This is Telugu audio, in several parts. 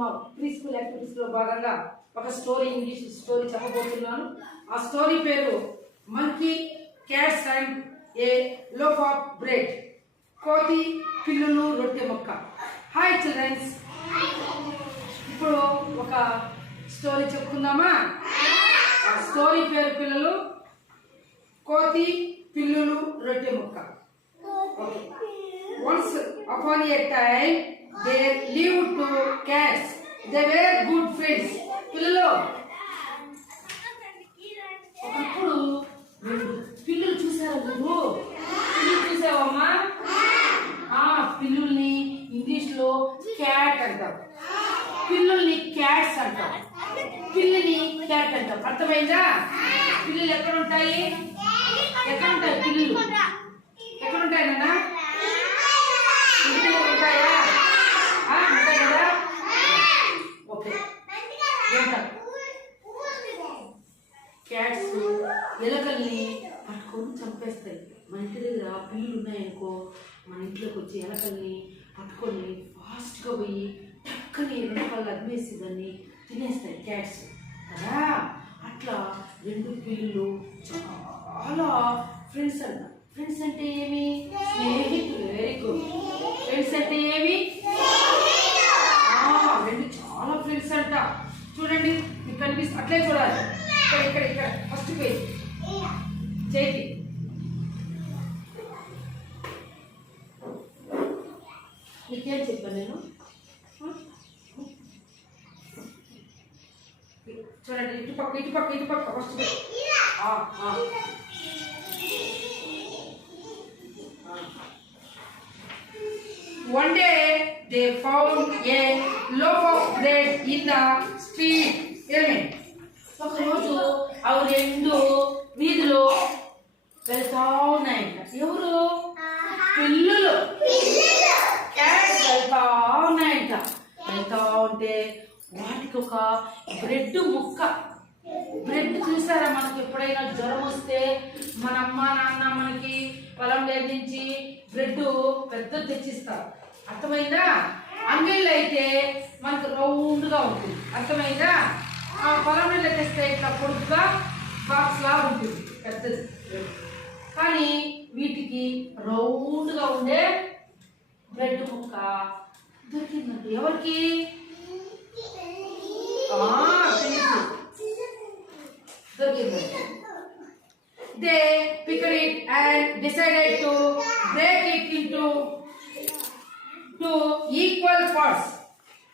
మా ప్రీ స్కూల్ యాక్టివిటీస్ లో భాగంగా ఒక స్టోరీ, ఇంగ్లీష్ స్టోరీ చెప్పబోతున్నాను. ఆ స్టోరీ పేరు monkey, cats and A loaf of bread. కోతి, పిల్లులు, రొట్టె ముక్క. హాయ్ చిల్డ్రన్స్, ఇప్పుడు ఒక స్టోరీ చెప్పుకుందామా? ఆ స్టోరీ పేరు పిల్లలు కోతి, పిల్లులు, రొట్టె ముక్క. Once upon a time there lived two cats. They were good friends. పిల్లలు, ఒకప్పుడు పిల్లులు చూసారు నువ్వు? పిల్లులు చూసావమ్మా? పిల్లుల్ని ఇంగ్లీష్ లో క్యాట్ అంటారు, పిల్లుల్ని క్యాట్స్ అంటారు, పిల్లిని క్యాట్ అంటారు. అర్థమైందా? పిల్లులు ఎక్కడ ఉంటాయి? ఎక్కడ ఉంటాయి పిల్లులు? ఎక్కడ ఉంటాయి నాన్న? ఇంటిలో ఉంటాయా? ఉంటాయి కదా. ఓకే, క్యాట్స్ ఎలకల్ని పట్టుకొని చంపేస్తాయి. మన ఇంటి దగ్గర పిల్లులు ఉన్నాయనుకో, మన ఇంట్లోకి వచ్చి ఎలకల్ని పట్టుకొని ఫాస్ట్గా పోయి టక్కని వెనకాల అద్మేసి దాన్ని తినేస్తాయి క్యాట్స్ కదా. అట్లా రెండు పిల్లులు చాలా ఫ్రెండ్స్ అంట. ఫ్రెండ్స్ అంటే ఏమి? స్నేహితులు. Very good. ఫ్రెండ్స్ అంటే ఏమి? రెండు చాలా ఫ్రెండ్స్ అంట. చూడండి, మీకు కనిపిస్తుంది, అట్లే చూడాలి. ఇక్కడ ఇక్కడ ఇక్కడ ఫస్ట్ పేజ్ చేతి. నీకేం చెప్పాను నేను? చూడండి, ఇటుపక్క ఇటుపక్క ఇటుపక్క first page. One day they found a loaf of bread in the street. ఒక రోజు అవి రెండు వీధిలో వెళ్తా ఉన్నాయంట. ఎవరు? పిల్లులు. క్యాట్స్ వెళ్తా ఉన్నాయంట. వెళ్తా ఉంటే వాటికి ఒక బ్రెడ్ ముక్క. బ్రెడ్ చూసారా? మనకి ఎప్పుడైనా జ్వరం వస్తే మన అమ్మ నాన్న మనకి పొలం నుంచి బ్రెడ్ పెద్ద తెచ్చిస్తారు. అర్థమైందా? అంగిళ్ళు అయితే మనకు రౌండ్గా ఉంటుంది. అర్థమైందా? ఆ పొలం నీళ్ళు తెస్తే ఇట్లా పొడుగ్గా బాక్స్ లా ఉంటుంది, పెద్దది. కానీ వీటికి రౌండ్గా ఉండే బ్రెడ్ ముక్క దొరికిందంట. ఎవరికి? దొరికిందంట. They picked it and decided to break it into two equal parts.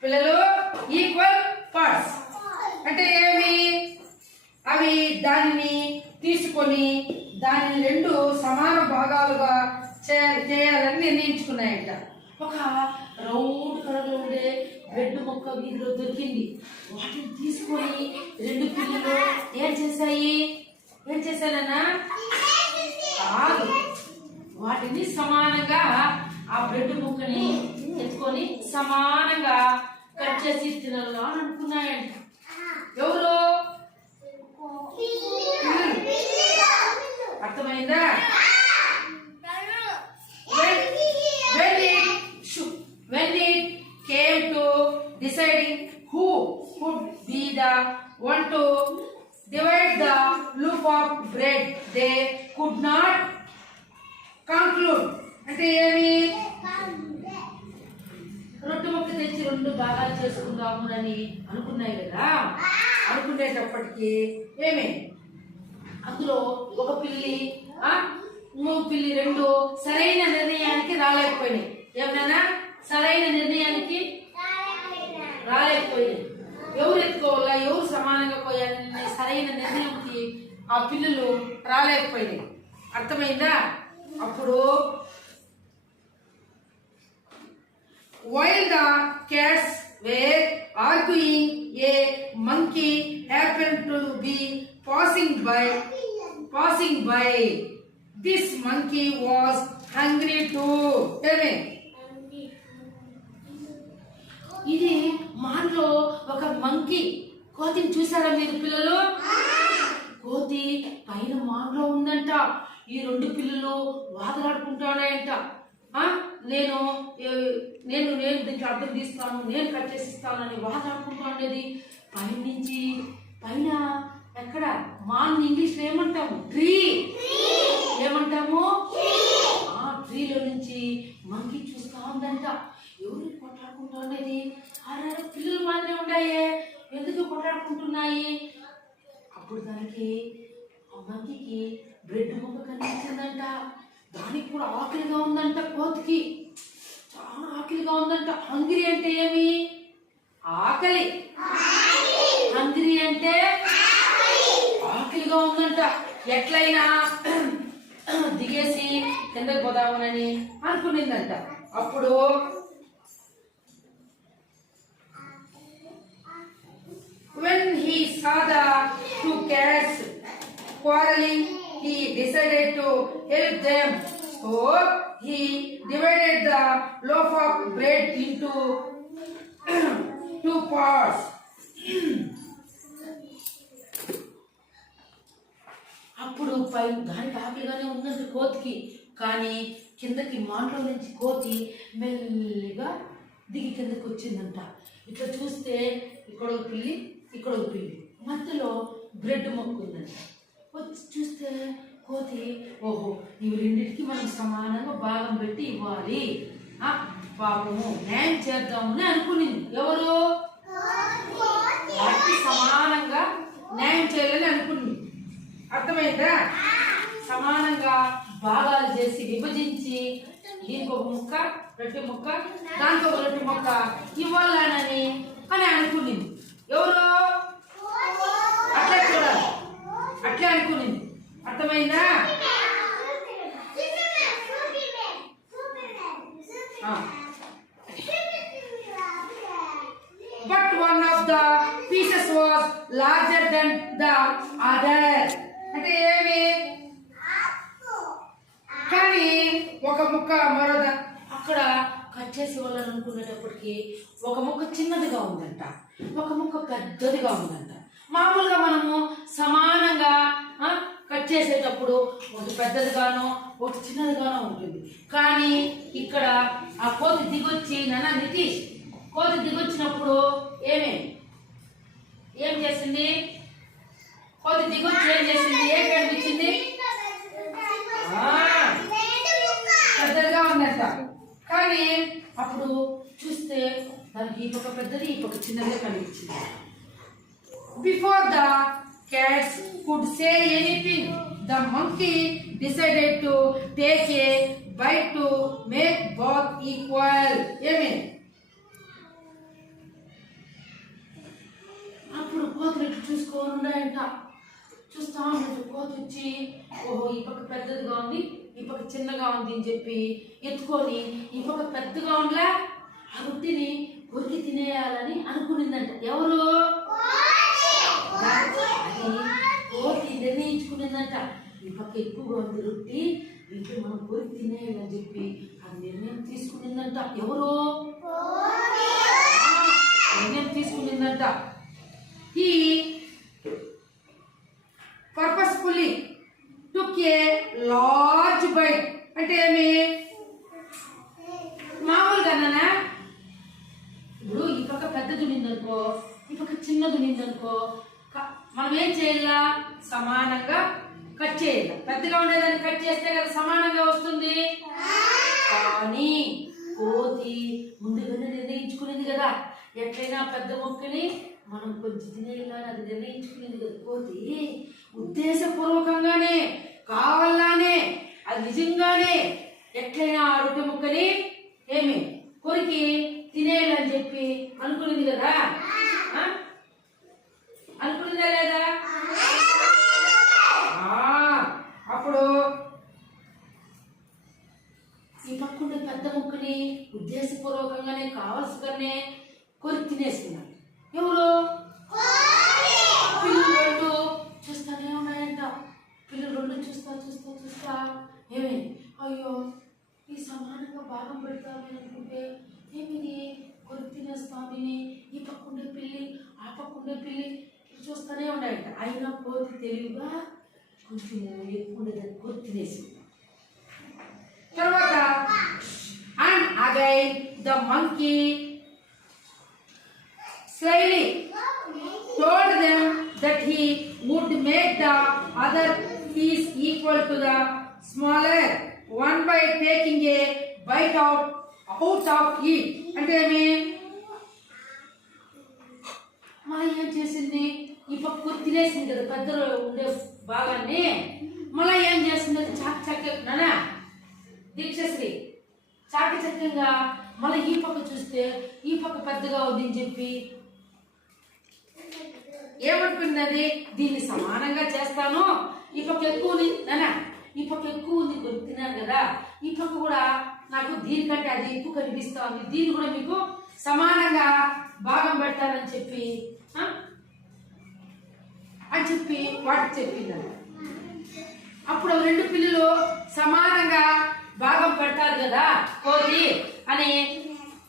పిల్లలు, ఈక్వల్ పార్ట్స్ అంటే ఏమి? అవి దానిని తీసుకొని దానిని రెండు సమాన భాగాలుగా చేయాలని నిర్ణయించుకున్నాయంట. ఒక రౌండ్ కలర్లో ఉండే బ్రెడ్ మొక్క వీధిలో దొరికింది. వాటిని తీసుకొని రెండు పిల్లలు ఏం చేశాయి? ఏం చేశానన్నా? కాదు, వాటిని సమానంగా ఆ బ్రెడ్ ముక్కని ఎత్తుకొని సమానంగా కట్ చేసి తినాలని అనుకున్నాయంట. ఎవరు? అర్థమైందా? When it came to deciding who would be the one to divide the loaf of bread, they could not conclude. అంటే ఏమి? రొట్టె ముక్క తెచ్చి రెండు భాగాలు చేసుకుందాము అని అనుకున్నాయి కదా. అనుకునేటప్పటికి ఏమి? అందులో ఒక పిల్లి ఇంకొక పిల్లి రెండు సరైన నిర్ణయానికి రాలేకపోయినాయి. ఏమన్నా సరైన నిర్ణయానికి రాలేకపోయినాయి. ఎవరు ఎత్తుకోవాలా, ఎవరు సమానంగా పోయాలని సరైన నిర్ణయంకి ఆ పిల్లులు రాలేకపోయినాయి. అర్థమైందా? అప్పుడు while the cats were arguing, a monkey happened to be passing by. This monkey was hungry too. ఇది మాన్లో ఒక మంకీ. కోతిని చూసారా మీరు పిల్లలు? కోతి పైన మాన్లో ఉందంట. ఈ రెండు పిల్లలు వాదలాడుకుంటాడంట. నేను నేను నేను దీంట్లో అర్థం తీస్తాను, నేను కట్ చేసి ఇస్తాను అని వాదాడుకుంటూ ఉండేది. పైనుంచి పైన ఎక్కడ మాన్ ఇంగ్లీష్లో ఏమంటాము? ట్రీ. ఏమంటాము? ట్రీలో నుంచి మంకీ చూస్తూ ఉందంట. ఎవరు కొట్లాడుకుంటూ ఉండేది? అరే పిల్లలు మాత్రమే ఉన్నాయే, ఎందుకు కొట్లాడుకుంటున్నాయి? అప్పుడు దానికి ఆ మంకీకి బ్రెడ్ ముక్క కనిపించిందంట. దానికి కూడా ఆకలిగా ఉందంట. కోతికి చాలా ఆకలిగా ఉందంట. హంగ్రీ అంటే ఏమి? ఆకలి. హంగ్రీ అంటే ఆకలిగా ఉందంట. ఎట్లయినా దిగేసి కిందకి పోదామని అనుకునిందంట. అప్పుడు when he saw the two cats quarreling, he decided to help them. So he divided the loaf of bread into two parts. అప్పుడు పై దానికి ఆకలిగానే ఉందంట కోతికి. కానీ కిందకి మాంట్లో నుంచి కోతి మెల్లిగా దిగి కిందకి వచ్చిందంట. ఇట్లా చూస్తే ఇక్కడ ఒక పిల్లి, ఇక్కడ ఒక పిల్లి, మధ్యలో బ్రెడ్ మొక్క ఉందంట. వచ్చి చూస్తే కోతి, ఓహో ఇవి రెండింటికి మనం సమానంగా భాగం పెట్టి ఇవ్వాలి, పాపము న్యాయం చేద్దామని అనుకునింది. ఎవరు? వాటికి సమానంగా న్యాయం చేయాలని అనుకునింది. అర్థమైందా? సమానంగా భాగాలు చేసి విభజించి దీనికి ఒక ముక్క, రొట్టె ముక్క, దానికి ఒక రొట్టె ముక్క ఇవ్వాలని అని అనుకునింది. ఎవరు? అట్లే చూడాలి, అట్లే అనుకునింది. అర్థమైందా? But one of the pieces was larger than the other. అంటే ఏమి? కానీ ఒక ముక్క మరో అక్కడ కట్ చేసి వాళ్ళని అనుకునేటప్పటికి ఒక ముక్క చిన్నదిగా ఉందంట, ఒక ముక్క పెద్దదిగా ఉందంట. మామూలుగా మనము సమానంగా కట్ చేసేటప్పుడు ఒకటి పెద్దదిగానో ఒకటి చిన్నదిగానో ఉంటుంది. కానీ ఇక్కడ ఆ కోతి దిగొచ్చి నితీష్ కోతి దిగొచ్చినప్పుడు ఏం చేసింది? కోతి దిగొచ్చి ఏం చేసింది? ఏం కనిపించింది? పెద్దదిగా ఉందంట. కానీ అప్పుడు చూస్తే దానికి ఈ పక్క పెద్దది, ఈ పక్క చిన్నదిగా కనిపించింది. Before the cats could say anything, the monkey decided to take a bite to make both equal. Amen. అప్పుడు కోతులు చూసుకోనున్నాయంట. చూస్తా ఉన్నట్టు కోతి వచ్చి, ఓహో ఈ పక్క పెద్దదిగా ఉంది, ఈ పక్క చిన్నగా ఉంది అని చెప్పి ఎత్తుకొని ఈ పక్క పెద్దగా ఉండలే ఆ రొట్టిని కొరికి తినేయాలని అనుకునిందంట. ఎవరు? అది కోతి నిర్ణయించుకునిందంట. ఈ పక్క ఎక్కువగా ఉంది రొట్టి, వీటిని మనం కొరికి తినేయాలని చెప్పి అది నిర్ణయం తీసుకునిందంట. ఎవరు? నిర్ణయం తీసుకునిందంట. He purposefully took a large bite. అంటే ఏమి? మామూలుగానా ఇప్పుడు ఈ పక్క పెద్దది ఉన్నదనుకో, ఈ పక్క చిన్నది ఉన్నదనుకో, మనం ఏం చేయాలా? సమానంగా కట్ చేయాలి. పెద్దగా ఉండేదాన్ని కట్ చేస్తే కదా సమానంగా వస్తుంది. కానీ కోతి ముందుగానే నిర్ణయించుకునేది కదా, ఎట్లయినా పెద్ద మొక్కని మనం కొంచెం తినేయాలని అది నిర్ణయించుకునేది కదా. కోతి ఉద్దేశపూర్వకంగానే, కావాలనే, అది నిజంగానే ఎట్లయినా ఆ రొట్టె ముక్కని కొరికి తినేయాలని చెప్పి అనుకునేది కదా. అనుకునేదా లేదా? అప్పుడు ఈ పక్కుండే పెద్ద ముక్కని ఉద్దేశపూర్వకంగానే కావాల్సిగానే కొరికి తినేస్తున్నారు. ఎవరు? పిల్లలు రెండు చూస్తానే ఉన్నాయంట. పిల్లలు రెండు చూస్తా చూస్తా చూస్తా అయ్యో ఈ సమానంగా భాగం పెడతామని అనుకుంటే ఏమిది కొరికి తినేస్తామని ఈ పక్కుండే పిల్లి ఆ పక్కుండే పిల్లి చూస్తూనే ఉన్నాయంట. అయినా కోతి తెలివిగా కొంచెం ఎక్కువ ఉండేదాన్ని కొరికి తినేసింది. తర్వాత and again the monkey slyly told them that he would make the other piece equal to the smaller one by taking a bite out of it. అంటే మళ్ళీ ఏం చేసింది? ఈ పక్క తినేసింది కదా పెద్దలు ఉండే భాగాన్ని. మళ్ళీ ఏం చేసింది? చాకచక్యంగా దీక్షశ్రీ చాకచక్యంగా మళ్ళీ ఈ పక్క చూస్తే ఈ పక్క పెద్దగా ఉందని చెప్పి ఏమనుకుంది? అది దీన్ని సమానంగా చేస్తాను, ఈ పక్క ఎక్కువ ఉంది నానా, ఈ పక్క ఎక్కువ ఉంది కొన్ని తిన్నాను కదా, ఈ పక్క కూడా నాకు దీనికంటే అది ఎక్కువ కనిపిస్తా ఉంది, దీన్ని కూడా మీకు సమానంగా భాగం పెడతానని చెప్పి వాటికి చెప్పింది. అప్పుడు రెండు పిల్లలు సమానంగా భాగం పెడతారు కదా కోతి అని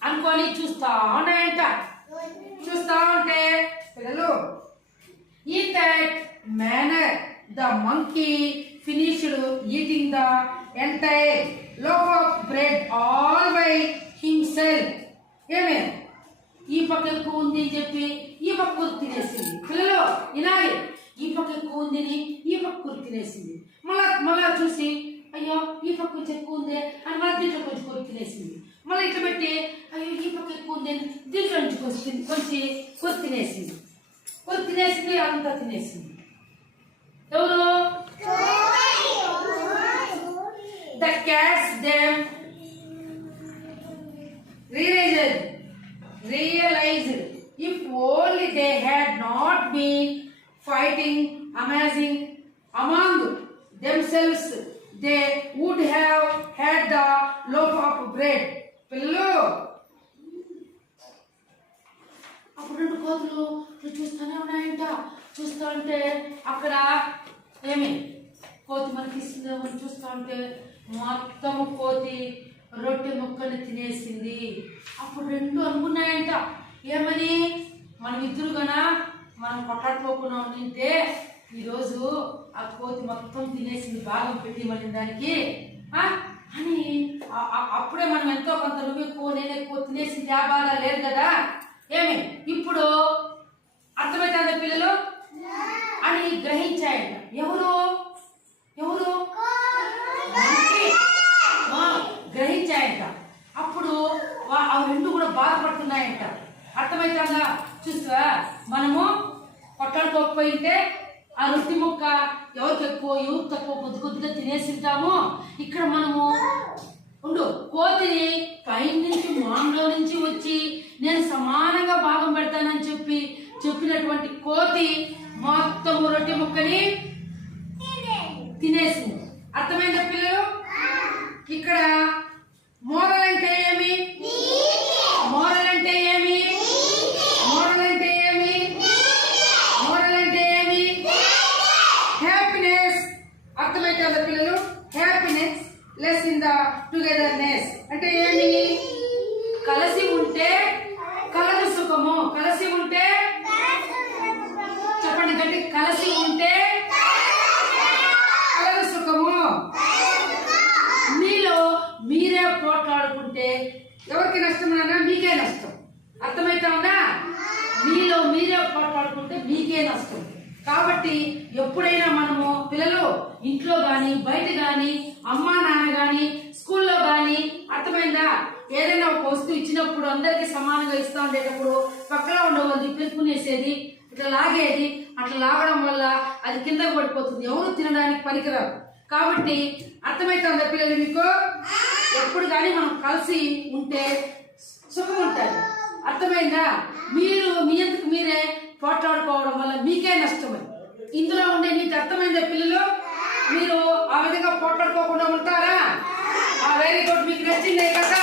అనుకొని చూస్తా ఉన్నాయంట. చూస్తా ఉంటే పిల్లలు in that manner the monkey finished eating the entire loaf of bread all by himself. ఏమే ఈ పక్క ఎక్కువ ఉంది అని చెప్పి ఈ పక్క తినేసింది. పిల్లలు ఇలాగే ఈ పక్క ఎక్కువ ఉందని ఈ పక్క తినేసింది. మళ్ళా చూసి అయ్యో ఈ పక్క కొంచెం ఎక్కువ ఉంది అని మళ్ళీ దీంట్లో కొంచెం తినేసింది. మళ్ళీ ఇట్లా పెట్టి అయ్యో ఈ పక్క ఎక్కువ ఉంది అని దీంట్లో నుంచి కొంచెం తినేసింది. తినేసింది, అంతా తినేసింది. ఎవరు? The cats them realized if only they had not been fighting among themselves they would have had the loaf of bread. పిల్లలు అప్పుడు రెండు కోతులు చూస్తూనే ఉన్నాయంట. చూస్తూ ఉంటే అక్కడ ఏమి కోతి మనకి ఇస్తుందేమో చూస్తూ ఉంటే మొత్తము కోతి రొట్టె ముక్కని తినేసింది. అప్పుడు రెండు అనుకున్నాయంట ఏమని, మనం ఇద్దరు గనా మనం కొట్లాడుకోకుండా ఉంటే ఈరోజు ఆ కోతి మొత్తం తినేసింది, భాగం పెట్టి మళ్ళీ దానికి అని. అప్పుడే మనం ఎంతో కొంత నువ్వు ఎక్కువ నేను ఎక్కువ తినేసింది ఆ బాధ లేదు కదా. ఏమి ఇప్పుడు అర్థమైతే పిల్లలు అని గ్రహించాయంట. ఎవరు గ్రహించాయంట. అప్పుడు ఆ రెండు కూడా బాధపడుతున్నాయంట. అర్థమైతుందా? చూసా మనము కొట్లాడుకోకపోయింటే ఆ రొట్టి ముక్క ఎవరికి ఎక్కువ ఎవరికి తక్కువ కొద్దిగా తినేసింటాము. ఇక్కడ మనము కోతిని పైన నుంచి మాంలో నుంచి వచ్చి నేను సమానంగా భాగం పెడతానని చెప్పినటువంటి కోతి మొత్తం రొట్టె ముక్కని తినేసింది. అర్థమైందా పిల్లలు? ఇక్కడ మోరల్ అంటే ఏమి? మోరల్ అంటే ఏమి? మోరల్ అంటే ఏమి? మోరల్ అంటే ఏమి? హ్యాపీనెస్. అర్థమైతే పిల్లలు? Happiness less in the togetherness అంటే ఏమి? కలిసి ఉంటే కలదు సుఖము. కలిసి ఉంటే చెప్పండి గట్టి, కలిసి ఉంటే కలదు సుఖము. మీలో మీరే పోట్లాడుకుంటే ఎవరికి నష్టం అన్నా మీకే నష్టం. అర్థమైతా ఉందా? మీలో మీరే పోట్లాడుకుంటే మీకే నష్టం. కాబట్టి ఎప్పుడైనా మనము పిల్లలు ఇంట్లో గాని బయట గాని అమ్మా నాన్న గాని స్కూల్లో గాని అర్థమైందా, ఏదైనా ఒక వస్తువు ఇచ్చినప్పుడు అందరికి సమానంగా ఇస్తా ఉండేటప్పుడు పక్కన ఉండవద్దు పెరుకునేసేది, ఇట్లా లాగేది. అట్లా లాగడం వల్ల అది కిందకు పడిపోతుంది, ఎవరు తినడానికి పనికిరాదు. కాబట్టి అర్థమైతుందా పిల్లలు మీకు? ఎప్పుడు కానీ మనం కలిసి ఉంటే సుఖం ఉంటుంది. అర్థమైందా? మీరు మీ ఎందుకు మీరే పోట్లాడుకోవడం వల్ల మీకే నష్టమే. ఇందులో ఉండే నీకు అర్థమైందా పిల్లలు? మీరు ఆ విధంగా పోట్లాడుకోకుండా ఉంటారా? Very good. మీకు నచ్చిందే కదా?